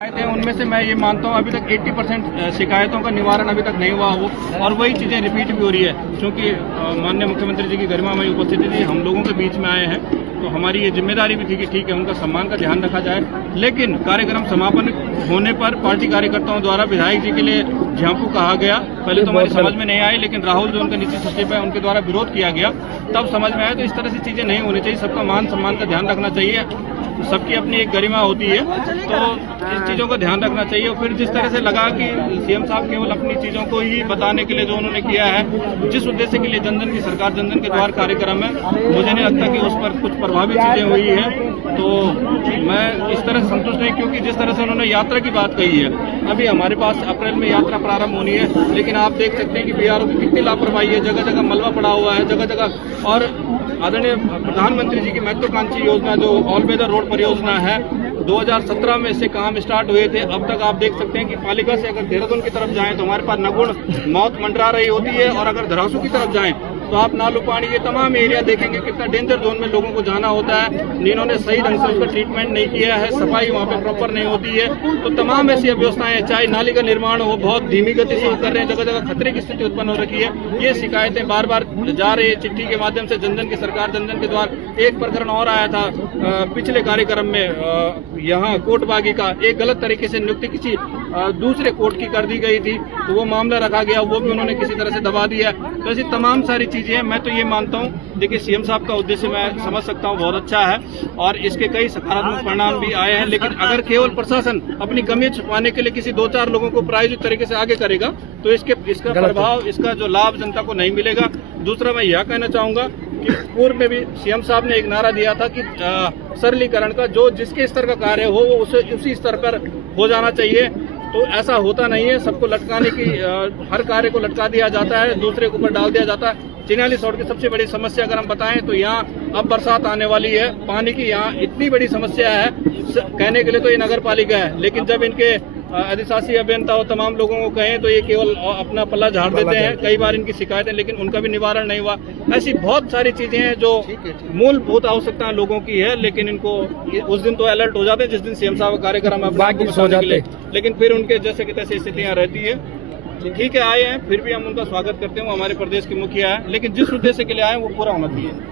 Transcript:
उनमें से मैं ये मानता हूँ अभी तक 80% शिकायतों का निवारण अभी तक नहीं हुआ हो और वही चीज़ें रिपीट भी हो रही है। क्योंकि माननीय मुख्यमंत्री जी की गरिमामयी उपस्थिति थी, हम लोगों के बीच में आए हैं, तो हमारी ये जिम्मेदारी भी थी कि ठीक है उनका सम्मान का ध्यान रखा जाए। लेकिन कार्यक्रम समापन होने पर पार्टी कार्यकर्ताओं द्वारा विधायक जी के लिए झांपू कहा गया। पहले तो हमारी समझ में नहीं आई, लेकिन राहुल जो उनके निजी सचिव है उनके द्वारा विरोध किया गया, तब समझ में आया। तो इस तरह से चीज़ें नहीं होनी चाहिए, सबका मान सम्मान का ध्यान रखना चाहिए, सबकी अपनी एक गरिमा होती है, तो इस चीज़ों का ध्यान रखना चाहिए। और फिर जिस तरह से लगा कि सीएम साहब केवल अपनी चीज़ों को ही बताने के लिए जो उन्होंने किया है, जिस उद्देश्य के लिए जनजन की सरकार जनजन के द्वार कार्यक्रम है, मुझे नहीं लगता कि उस पर कुछ प्रभावी चीज़ें हुई हैं। तो मैं इस तरह से संतुष्ट नहीं, क्योंकि जिस तरह से उन्होंने यात्रा की बात कही है, अभी हमारे पास अप्रैल में यात्रा प्रारंभ होनी है, लेकिन आप देख सकते हैं कि बीआरओ की कितनी लापरवाही है, जगह जगह मलबा पड़ा हुआ है, जगह जगह। और आदरणीय प्रधानमंत्री जी की महत्वाकांक्षी योजना जो ऑल वेदर रोड परियोजना है, 2017 में इससे काम स्टार्ट हुए थे। अब तक आप देख सकते हैं कि पालिका से अगर देहरादून की तरफ जाएं तो हमारे पास नगुण मौत मंडरा रही होती है, और अगर धरासू की तरफ जाएं तो आप नालू पानी ये तमाम एरिया देखेंगे कितना डेंजर जोन में लोगों को जाना होता है। इन्होंने सही ढंग से उसका ट्रीटमेंट नहीं किया है, सफाई वहाँ पे प्रॉपर नहीं होती है। तो तमाम ऐसी व्यवस्थाएं, चाहे नाली का निर्माण हो, बहुत धीमी गति से वो कर रहे हैं, जगह जगह खतरे की स्थिति उत्पन्न हो रखी है। ये शिकायतें बार बार जा रही है चिट्ठी के माध्यम से जनजन की सरकार जनजन के द्वार। एक प्रकरण और आया था पिछले कार्यक्रम में, यहाँ कोटबागी का एक गलत तरीके से नियुक्ति किसी दूसरे कोर्ट की कर दी गई थी, तो वो मामला रखा गया, वो भी उन्होंने किसी तरह से दबा दिया। तो ऐसी तमाम सारी चीजें हैं। मैं तो ये मानता हूँ, देखिए सीएम साहब का उद्देश्य मैं समझ सकता हूँ, बहुत अच्छा है और इसके कई सकारात्मक परिणाम भी आए हैं। लेकिन अगर केवल प्रशासन अपनी कमी छुपाने के लिए किसी 2-4 लोगों को प्रायोजित तरीके से आगे करेगा, तो इसका प्रभाव, इसका जो लाभ जनता को नहीं मिलेगा। दूसरा मैं यह कहना चाहूंगा कि पूर्व में भी सीएम साहब ने एक नारा दिया था कि सरलीकरण का, जो जिसके स्तर का कार्य हो वो उसी स्तर पर हो जाना चाहिए। तो ऐसा होता नहीं है, सबको लटकाने की, हर कार्य को लटका दिया जाता है, दूसरे के ऊपर डाल दिया जाता है। चिन्याली सड़क की सबसे बड़ी समस्या अगर हम बताएं तो यहाँ अब बरसात आने वाली है, पानी की यहाँ इतनी बड़ी समस्या है, कहने के लिए तो ये नगर पालिका है, लेकिन जब इनके अधिशासी अभियंता और तमाम लोगों को कहें तो ये केवल अपना पल्ला झाड़ देते हैं। कई बार इनकी शिकायतें, लेकिन उनका भी निवारण नहीं हुआ। ऐसी बहुत सारी चीजें हैं जो मूलभूत आवश्यकताएं लोगों की है, लेकिन इनको उस दिन तो अलर्ट हो जाते हैं जिस दिन सीएम साहब का कार्यक्रम है, लेकिन फिर उनके जैसे कि तैसे स्थितियां रहती है। ठीक है, आए हैं, फिर भी हम उनका स्वागत करते हैं, वो हमारे प्रदेश के मुखिया है, लेकिन जिस उद्देश्य के लिए आए वो पूरा होना चाहिए।